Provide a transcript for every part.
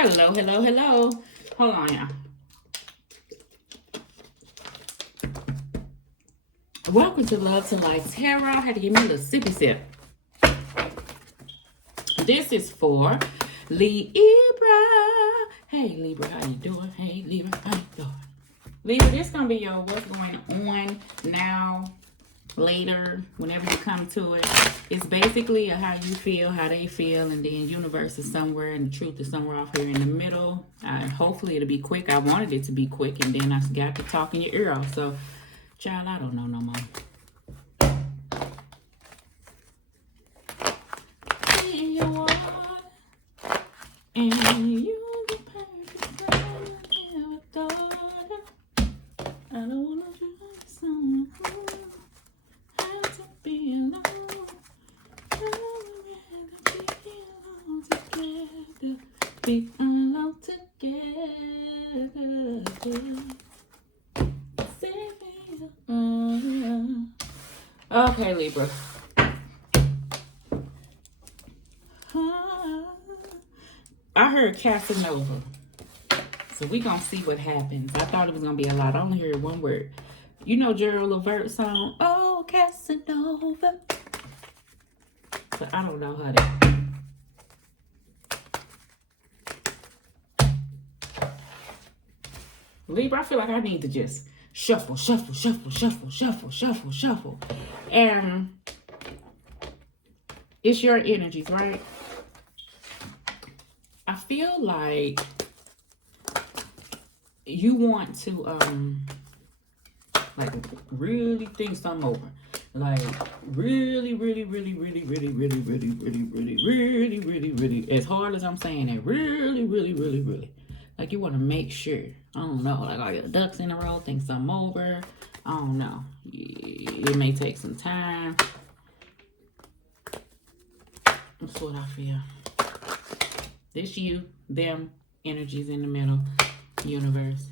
Hello, hello, hello. Hold on, y'all. Welcome to Love to Life Tarot. I had to give me a little sippy sip. This is for Libra. Hey, Libra, how you doing? Hey, Libra, how you doing? Libra, this is going to be your what's going on now, later, whenever you come to it. It's basically a how you feel, how they feel, and then universe is somewhere, and the truth is somewhere off here in the middle. Hopefully it'll be quick. I wanted it to be quick, and then I got to talking your ear off. So, child, I don't know no more. And you the perfect girl I never thought of. I don't wanna drive someone home. Have to be alone. I would rather be alone together. Be alone together. Okay, Libra. I heard Casanova. So we gonna see what happens. I thought it was gonna be a lot. I only heard one word. You know Gerald Levert's song, Oh Casanova. But I don't know how to. Libra, I feel like I need to just shuffle, shuffle, shuffle, shuffle, shuffle, shuffle, shuffle. And it's your energies, right? I feel like you want to like really think something over. Like really, as hard as I'm saying it, really. Like you want to make sure. I don't know, like all your ducks in a row, think something over. I don't know. It may take some time. That's what I feel. This you, them, energies in the middle, universe.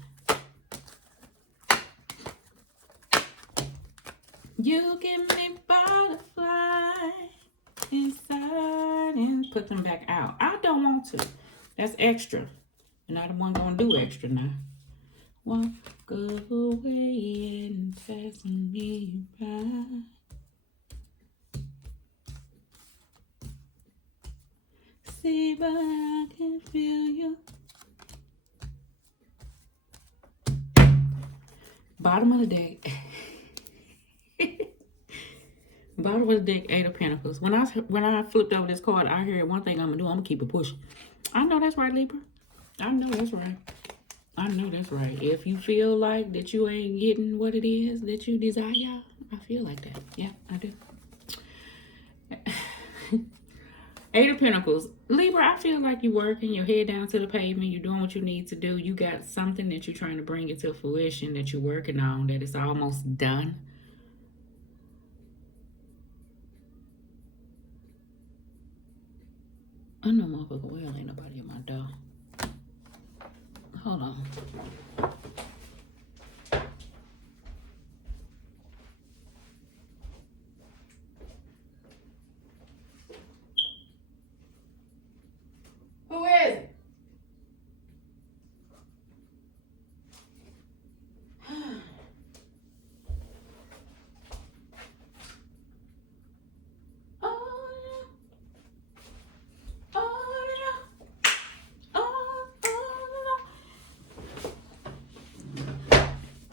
You give me butterfly inside and put them back out. I don't want to. That's extra. And I'm the one gonna do extra now. Walk away and pass me by. See, but I can feel you. Bottom of the deck. Bottom of the deck, Eight of Pentacles. When I flipped over this card, I heard one thing I'm gonna do. I'm gonna keep it pushing. I know that's right, Libra. I know that's right. I know that's right. If you feel like that you ain't getting what it is that you desire, I feel like that. Yeah, I do. Eight of Pentacles. Libra, I feel like you're working your head down to the pavement. You're doing what you need to do. You got something that you're trying to bring into fruition that you're working on, that is almost done. I know motherfucker well ain't nobody at my door. Hold on. Who is it?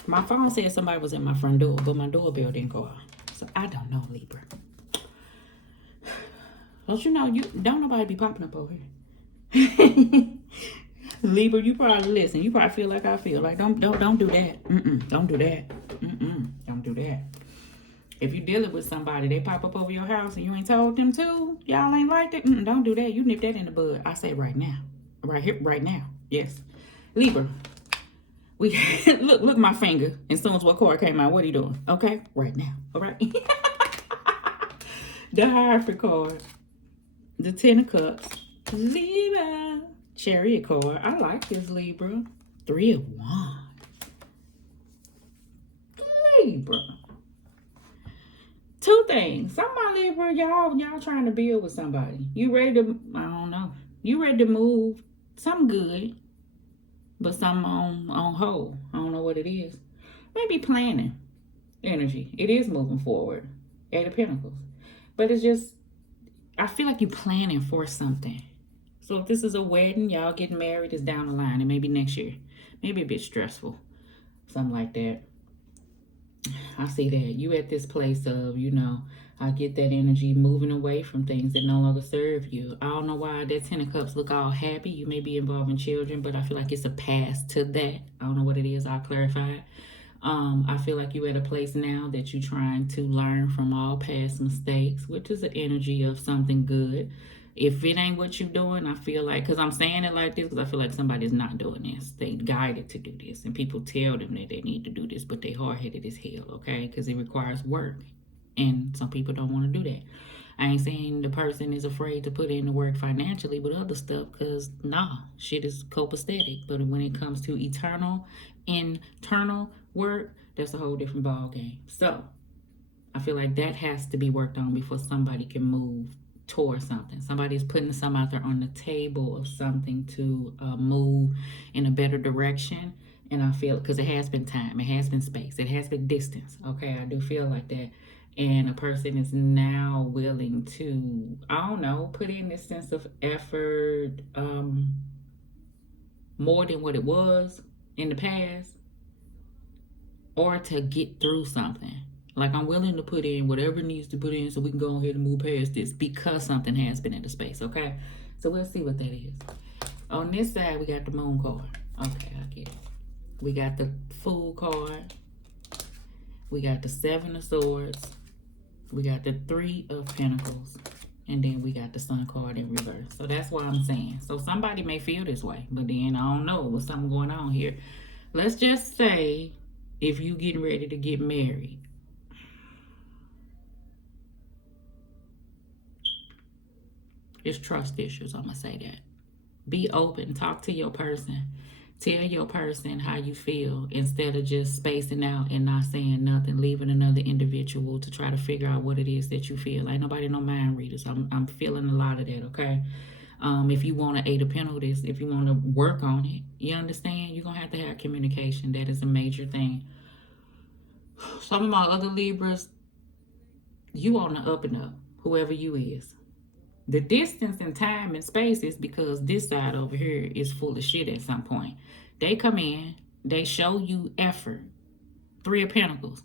My phone said somebody was at my front door, but my doorbell didn't go off. So I don't know, Libra. Don't you know, don't nobody be popping up over here. Libra, you probably listen. You probably feel like I feel. Like don't do that. Don't do that. Don't do that. If you're dealing with somebody, they pop up over your house and you ain't told them to, y'all ain't like that. Don't do that. You nip that in the bud. I say right now. Right here, right now. Yes. Libra. We look my finger. As soon as what card came out, what are you doing? Okay? Right now. All right. The Hierophant card. The Ten of Cups. Libra. Chariot card. I like this, Libra. Three of Wands. Libra. Two things. Somebody, Libra, y'all trying to build with somebody. You ready to, I don't know. You ready to move Some good, but some on hold. I don't know what it is. Maybe planning energy. It is moving forward. Eight of Pentacles. But it's just, I feel like you're planning for something. So if this is a wedding, y'all getting married, it's down the line. It may be next year. Maybe a bit stressful. Something like that. I see that. You at this place of, I get that energy moving away from things that no longer serve you. I don't know why that Ten of Cups look all happy. You may be involving children, but I feel like it's a pass to that. I don't know what it is. I'll clarify it. I feel like you're at a place now that you're trying to learn from all past mistakes, which is the energy of something good. If it ain't what you're doing, I feel like, because I'm saying it like this, because I feel like somebody's not doing this. They guided to do this, and people tell them that they need to do this, but they hard-headed as hell, okay? Because it requires work, and some people don't want to do that. I ain't saying the person is afraid to put in the work financially with other stuff, because shit is copacetic. But when it comes to internal work, that's a whole different ball game. So I feel like that has to be worked on before somebody can move towards something. Somebody's putting some out there on the table of something to move in a better direction. And I feel, because it has been time, it has been space, it has been distance. Okay, I do feel like that. And a person is now willing to, I don't know, put in this sense of effort more than what it was in the past, or to get through something. Like, I'm willing to put in whatever needs to put in so we can go ahead and move past this, because something has been in the space, okay? So we'll see what that is. On this side, we got the Moon card. Okay, I get it. We got the Fool card. We got the Seven of Swords. We got the Three of Pentacles. And then we got the Sun card in reverse. So that's what I'm saying. So somebody may feel this way, but then I don't know what's something going on here. Let's just say if you getting ready to get married, it's trust issues. I'm going to say that. Be open. Talk to your person. Tell your person how you feel, instead of just spacing out and not saying nothing, leaving another individual to try to figure out what it is that you feel. Ain't nobody no mind readers. I'm feeling a lot of that, okay? If you want to Eight of Pentacles, if you want to work on it, you understand? You're going to have communication. That is a major thing. Some of my other Libras, you on the up and up, whoever you is. The distance and time and space is because this side over here is full of shit at some point. They come in, they show you effort. Three of Pentacles.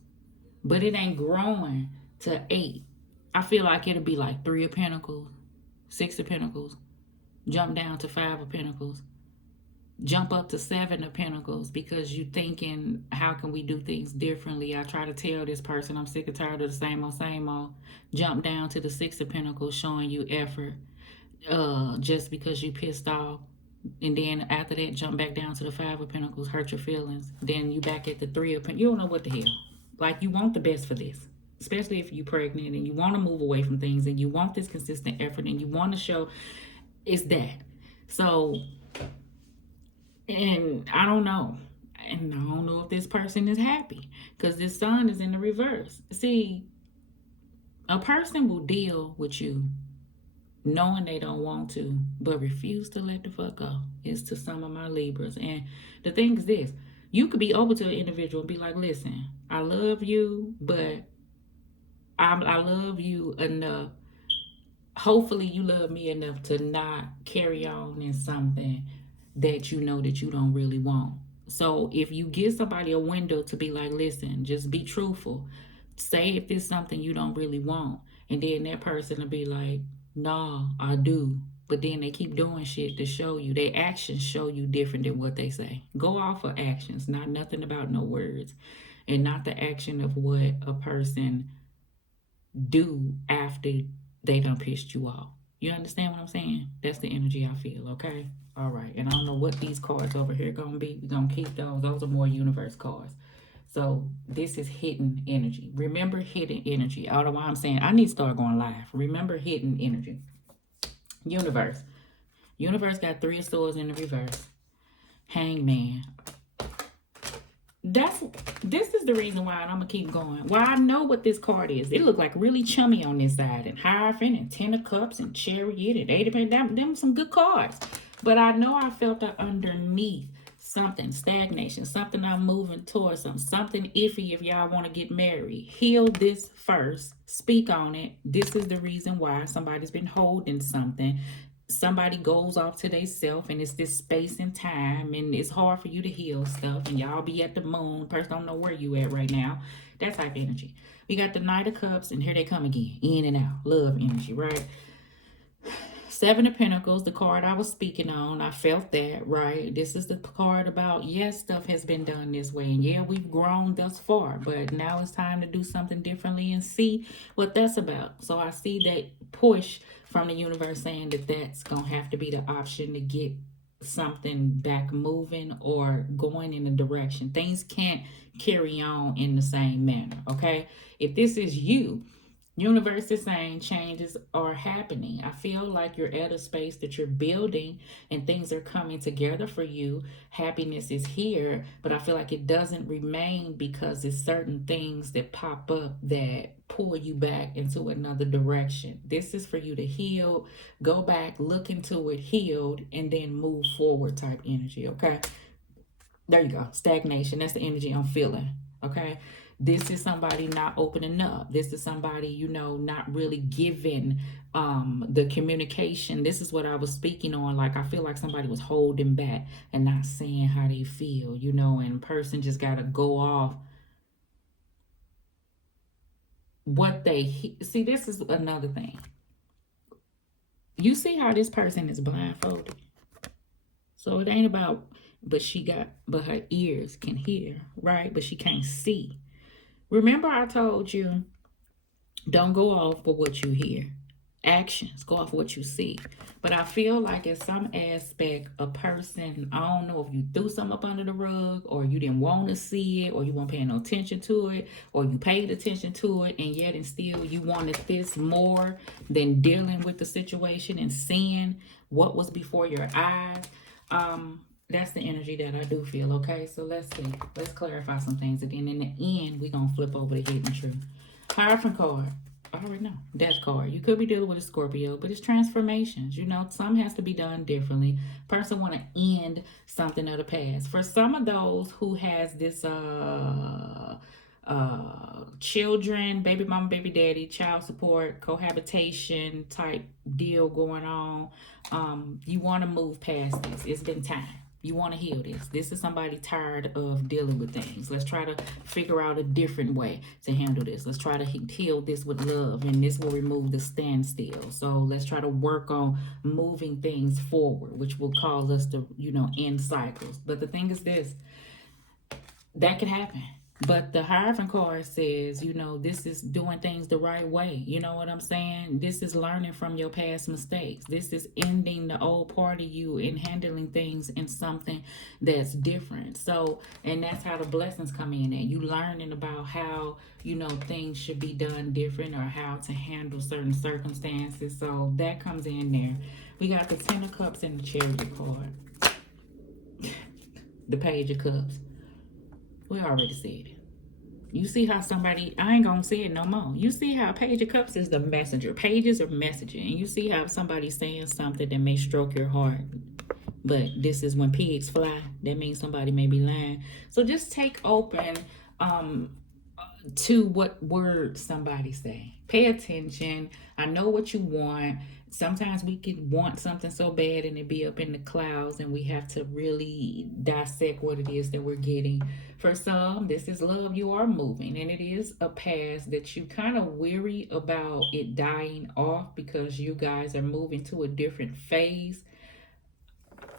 But it ain't growing to 8. I feel like it'll be like 3 of Pentacles, 6 of Pentacles, jump down to 5 of Pentacles, jump up to 7 of Pentacles, because you thinking, how can we do things differently? I try to tell this person I'm sick and tired of the same old. Jump down to the 6 of Pentacles, showing you effort just because you pissed off. And then after that, jump back down to the 5 of Pentacles, hurt your feelings. Then you back at the 3 of Pentacles. You don't know what the hell. Like, you want the best for this, especially if you're pregnant and you want to move away from things and you want this consistent effort and you want to show it's that. So, and I don't know. And I don't know if this person is happy, because this Sun is in the reverse. See, a person will deal with you knowing they don't want to, but refuse to let the fuck go. It's to some of my Libras. And the thing is this. You could be open to an individual and be like, listen, I love you, but I love you enough. Hopefully you love me enough to not carry on in something that you know that you don't really want. So if you give somebody a window to be like, listen, just be truthful. Say if there's something you don't really want. And then that person will be like, nah, I do. But then they keep doing shit to show you. Their actions show you different than what they say. Go off of actions, not nothing about no words. And not the action of what a person do after they done pissed you off. You understand what I'm saying? That's the energy I feel, okay? All right. And I don't know what these cards over here going to be. We're going to keep those. Those are more universe cards. So this is hidden energy. Remember hidden energy. I don't know why I'm saying I need to start going live. Remember hidden energy. Universe. Universe got 3 of Swords in the reverse. Hangman. This is the reason why, and I'm going to keep going. Why I know what this card is. It look like really chummy on this side. And Hierophant and 10 of Cups and Chariot and 8 of Pentacles. Them some good cards. But I know I felt it underneath something, stagnation, something I'm moving towards, something iffy if y'all want to get married. Heal this first. Speak on it. This is the reason why somebody's been holding something. Somebody goes off to themselves and it's this space and time and it's hard for you to heal stuff and y'all be at the moon. Person don't know where you at right now. That type of energy. We got the Knight of Cups and here they come again. In and out. Love energy, right? Seven of Pentacles, the card I was speaking on. I felt that, right? This is the card about, yes, stuff has been done this way. And yeah, we've grown thus far. But now it's time to do something differently and see what that's about. So I see that push from the universe saying that that's going to have to be the option to get something back moving or going in a direction. Things can't carry on in the same manner, okay? If this is you, universe is saying changes are happening. I feel like you're at a space that you're building and things are coming together for you. Happiness is here, but I feel like it doesn't remain because it's certain things that pop up that pull you back into another direction. This is for you to heal, go back, look into it, healed, and then move forward type energy, okay? There you go. Stagnation. That's the energy I'm feeling. Okay. This is somebody not opening up. This is somebody, not really giving the communication. This is what I was speaking on. Like, I feel like somebody was holding back and not saying how they feel, and person just got to go off what they see. This is another thing. You see how this person is blindfolded. So it ain't about, but her ears can hear, right? But she can't see. Remember I told you, don't go off for what you hear. Actions, go off what you see. But I feel like in some aspect, a person, I don't know if you threw something up under the rug or you didn't want to see it or you weren't paying no attention to it or you paid attention to it and yet and still you wanted this more than dealing with the situation and seeing what was before your eyes. That's the energy that I do feel, okay? So let's see. Let's clarify some things. And then in the end, we're going to flip over the hidden truth. Hierophant card. I already know. Death card. You could be dealing with a Scorpio, but it's transformations. Some has to be done differently. Person want to end something of the past. For some of those who has this children, baby mama, baby daddy, child support, cohabitation type deal going on, you want to move past this. It's been time. You want to heal this. This is somebody tired of dealing with things. Let's try to figure out a different way to handle this. Let's try to heal this with love, and this will remove the standstill. So let's try to work on moving things forward, which will cause us to, end cycles. But the thing is this, that can happen. But the Hierophant card says, this is doing things the right way. You know what I'm saying? This is learning from your past mistakes. This is ending the old part of you and handling things in something that's different. So, and that's how the blessings come in at. You learning about how, things should be done different or how to handle certain circumstances. So that comes in there. We got the Ten of Cups and the Chariot card. The Page of Cups. We already said it. You see how somebody, I ain't gonna say it no more. You see how Page of Cups is the messenger. Pages are messaging. And you see how somebody's saying something that may stroke your heart. But this is when pigs fly. That means somebody may be lying. So just take open to what words somebody say. Pay attention. I know what you want. Sometimes we could want something so bad and it be up in the clouds and we have to really dissect what it is that we're getting. For some, this is love. You are moving and it is a past that you kind of weary about it dying off because you guys are moving to a different phase.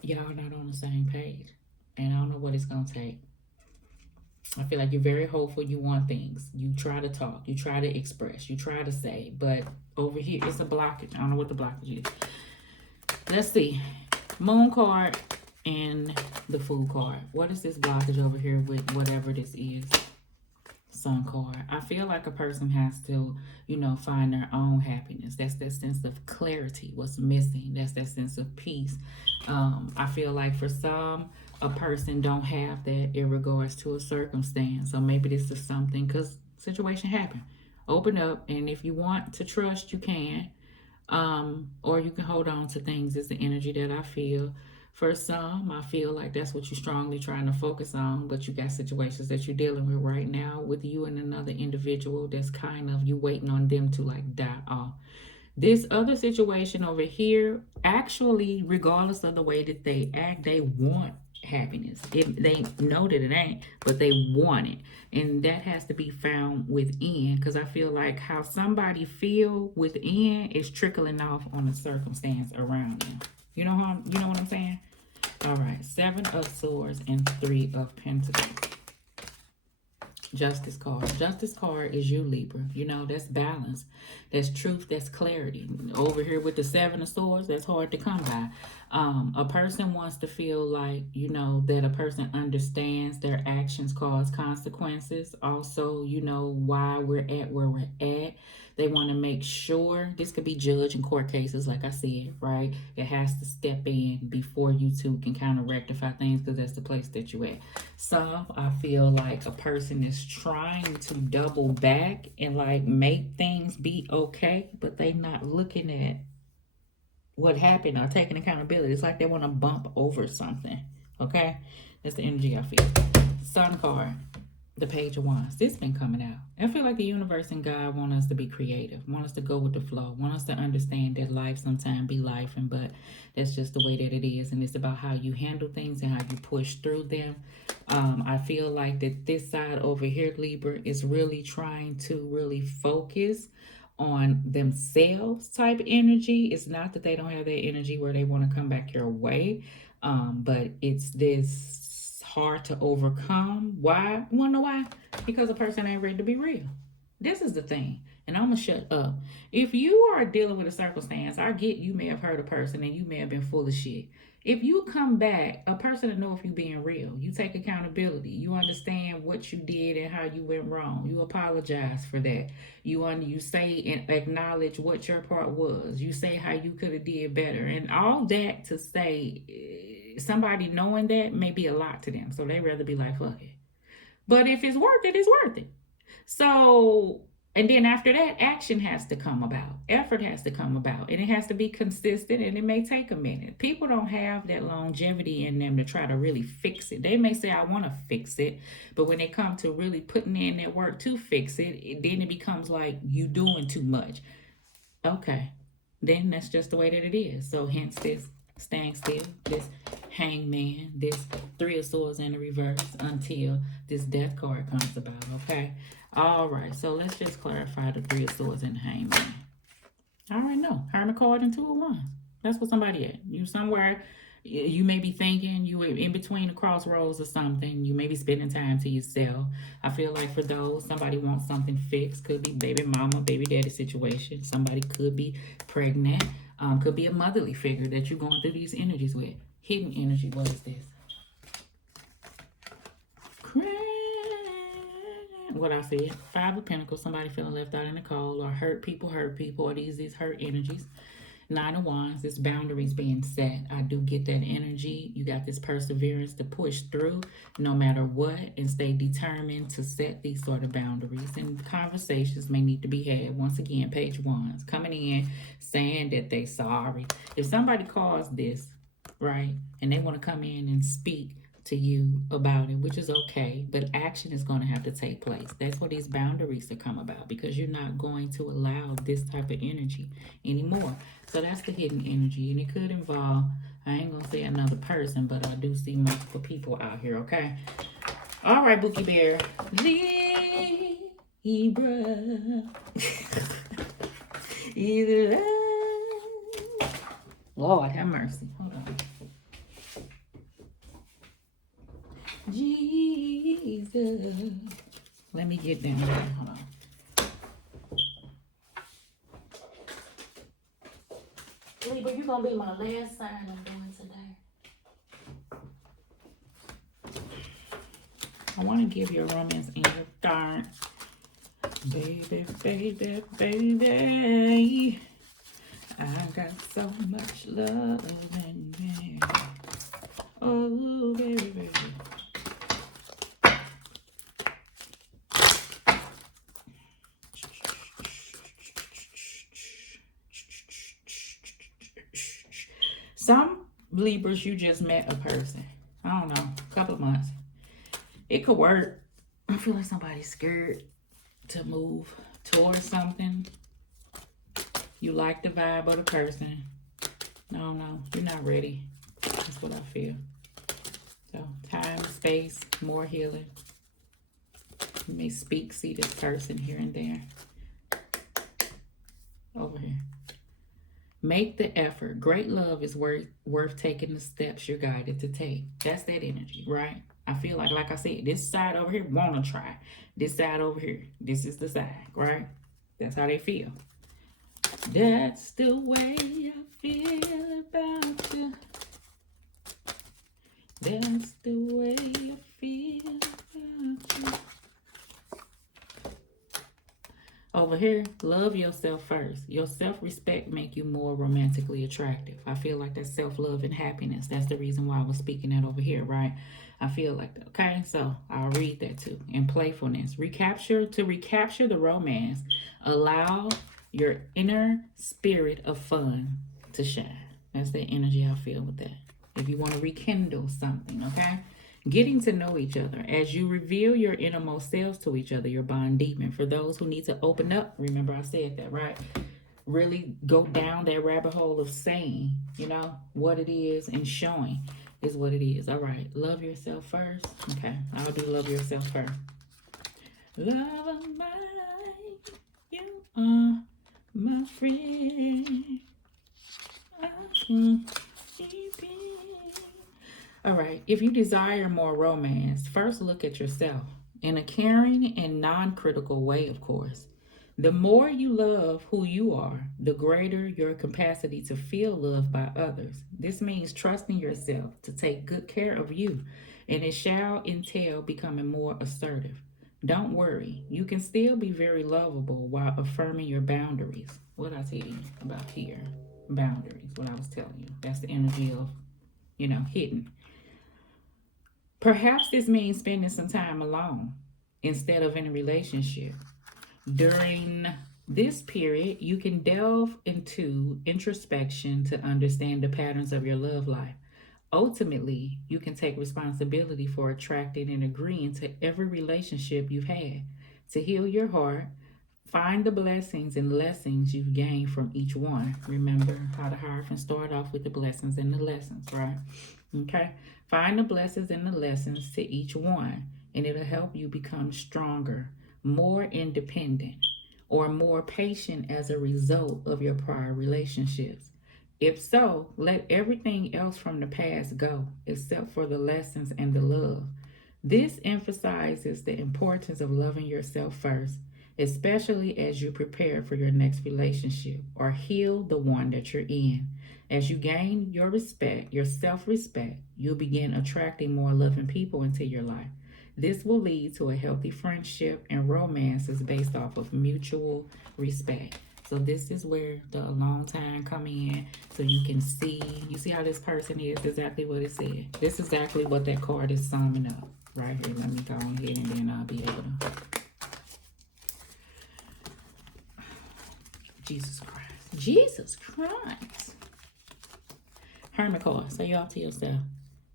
Y'all not on the same page and I don't know what it's going to take. I feel like you're very hopeful. You want things. You try to talk. You try to express. You try to say. But over here, it's a blockage. I don't know what the blockage is. Let's see. Moon card and the Fool card. What is this blockage over here with whatever this is? Sun card. I feel like a person has to, find their own happiness. That's that sense of clarity. What's missing? That's that sense of peace. I feel like for some, a person don't have that in regards to a circumstance. So maybe this is something, because situation happened. Open up, and if you want to trust, you can. Or you can hold on to things. It's the energy that I feel. For some, I feel like that's what you're strongly trying to focus on, but you got situations that you're dealing with right now with you and another individual that's kind of you waiting on them to like die off. This other situation over here, actually, regardless of the way that they act, they want happiness. They know that it ain't, but they want it. And that has to be found within, because I feel like how somebody feel within is trickling off on the circumstance around them. You know what I'm saying? All right, 7 of Swords and 3 of Pentacles. Justice card. Justice card is you, Libra. You know, that's balance. That's truth. That's clarity. Over here with the 7 of Swords, that's hard to come by. A person wants to feel like, you know, that a person understands their actions cause consequences. Also, you know, why we're at where we're at. They want to make sure, this could be judge in court cases, like I said, right? It has to step in before you two can kind of rectify things, because that's the place that you're at. So I feel like a person is trying to double back and like make things be okay, but they not looking at what happened or taking accountability. It's like they want to bump over something. Okay? That's the energy I feel. Sun card. The Page of Wands. This been coming out. I feel like the universe and God want us to be creative, want us to go with the flow, want us to understand that life sometimes be life, but that's just the way that it is, and it's about how you handle things and how you push through them. I feel like that this side over here, Libra, is really trying to really focus on themselves type energy. It's not that they don't have that energy where they want to come back your way, but it's this hard to overcome. Why? You wanna know why? Because a person ain't ready to be real. This is the thing, and I'm gonna shut up. If you are dealing with a circumstance, I get you may have hurt a person and you may have been full of shit. If you come back, a person to know if you being real. You take accountability. You understand what you did and how you went wrong. You apologize for that. You say and acknowledge what your part was. You say how you could have did better, and all that to say. Somebody knowing that may be a lot to them, so they rather be like, fuck it. But if it's worth it, it's worth it. So, and then after that, action has to come about, effort has to come about, and it has to be consistent, and it may take a minute. People don't have that longevity in them to try to really fix it. They may say, I want to fix it, but when they come to really putting in that work to fix it, then it becomes like you doing too much. Okay, then that's just the way that it is. So hence this staying still, this Hangman, this 3 of Swords in the reverse until this Death card comes about, okay? All right, so let's just clarify the 3 of Swords and Hangman. All right, no, Hermit card and 2 of Wands. That's what somebody at. You somewhere, you may be thinking you in between the crossroads or something. You may be spending time to yourself. I feel like for those, somebody wants something fixed. Could be baby mama, baby daddy situation. Somebody could be pregnant. Could be a motherly figure that you're going through these energies with. Hidden energy, what is this? What I said, 5 of Pentacles, somebody feeling left out in the cold, or hurt people, or these hurt energies. 9 of Wands, this boundaries being set. I do get that energy. You got this perseverance to push through no matter what and stay determined to set these sort of boundaries. And conversations may need to be had. Once again, Page of Wands coming in saying that they sorry. If somebody calls this, right, and they want to come in and speak to you about it, which is okay, but action is going to have to take place. That's where these boundaries to come about, because you're not going to allow this type of energy anymore. So that's the hidden energy, and it could involve, I ain't gonna say another person, but I do see multiple people out here, okay? All right, Bookie Bear. Libra. Either love. Lord have mercy. Hold on. Jesus. Let me get down there. Hold on. Libra, you're going to be my last sign I'm doing today. I want to give you a romance in your darn. Baby, baby, baby. I got so much love in me. Oh, baby, baby. Libras, you just met a person. I don't know, a couple of months. It could work. I feel like somebody's scared to move towards something. You like the vibe of the person. No, you're not ready. That's what I feel. So, time, space, more healing. You may see this person here and there. Over here. Make the effort. Great love is worth taking the steps you're guided to take. That's that energy, right? I feel like I said, this side over here want to try. This side over here, this is the side, right? That's how they feel. That's the way I feel about you. That's the way I feel about you. Over here, love yourself first. Your self-respect make you more romantically attractive. I feel like that's self-love and happiness. That's the reason why I was speaking that over here, right? I feel like that, okay? So I'll read that too. And playfulness. To recapture the romance, allow your inner spirit of fun to shine. That's the energy I feel with that. If you want to rekindle something, okay? Getting to know each other. As you reveal your innermost selves to each other, your bond deepens. For those who need to open up, remember I said that, right? Really go down that rabbit hole of saying, you know, what it is and showing is what it is. All right. Love yourself first. Okay. I'll do love yourself first. Love of my life, you are my friend. All right, if you desire more romance, first look at yourself in a caring and non-critical way, of course. The more you love who you are, the greater your capacity to feel loved by others. This means trusting yourself to take good care of you, and it shall entail becoming more assertive. Don't worry, you can still be very lovable while affirming your boundaries. What I tell you about here, boundaries, what I was telling you. That's the energy of, hidden. Perhaps this means spending some time alone instead of in a relationship. During this period, you can delve into introspection to understand the patterns of your love life. Ultimately, you can take responsibility for attracting and agreeing to every relationship you've had. To heal your heart, find the blessings and lessons you've gained from each one. Remember how the Hierophant started off with the blessings and the lessons, right? Okay? Find the blessings and the lessons to each one, and it'll help you become stronger, more independent, or more patient as a result of your prior relationships. If so, let everything else from the past go, except for the lessons and the love. This emphasizes the importance of loving yourself first, especially as you prepare for your next relationship or heal the one that you're in. As you gain your respect, your self-respect, you'll begin attracting more loving people into your life. This will lead to a healthy friendship and romances based off of mutual respect. So this is where the alone time come in, so you can see. You see how this person is, exactly what it said. This is exactly what that card is summing up right here. Let me go on here and then I'll be able to. Jesus Christ. Jesus Christ. Hermit card. So you're off to yourself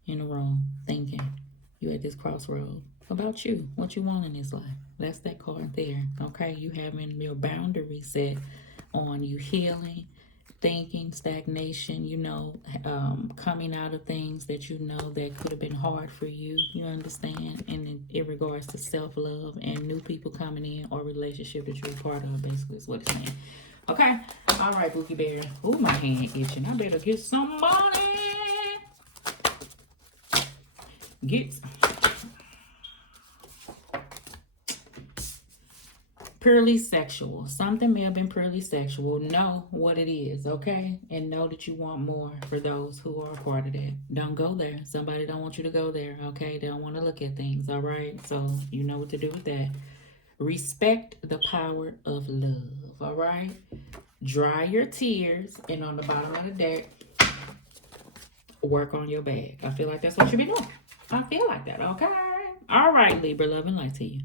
in the room thinking. You at this crossroad about you, what you want in this life. That's that card there. Okay, you having your boundaries set on you healing, thinking, stagnation, coming out of things that that could have been hard for you. You understand? And in regards to self-love and new people coming in or relationship that you're a part of, basically is what it's saying. Okay, all right, Bookie Bear. Oh, my hand itching. I better get some money. Purely sexual. Something may have been purely sexual. Know what it is, okay? And know that you want more for those who are a part of that. Don't go there. Somebody don't want you to go there, okay? They don't want to look at things, all right? So you know what to do with that. Respect the power of love, all right? Dry your tears, and on the bottom of the deck, work on your bag. I feel like that's what you've been doing. I feel like that, okay? All right, Libra, love and light to you.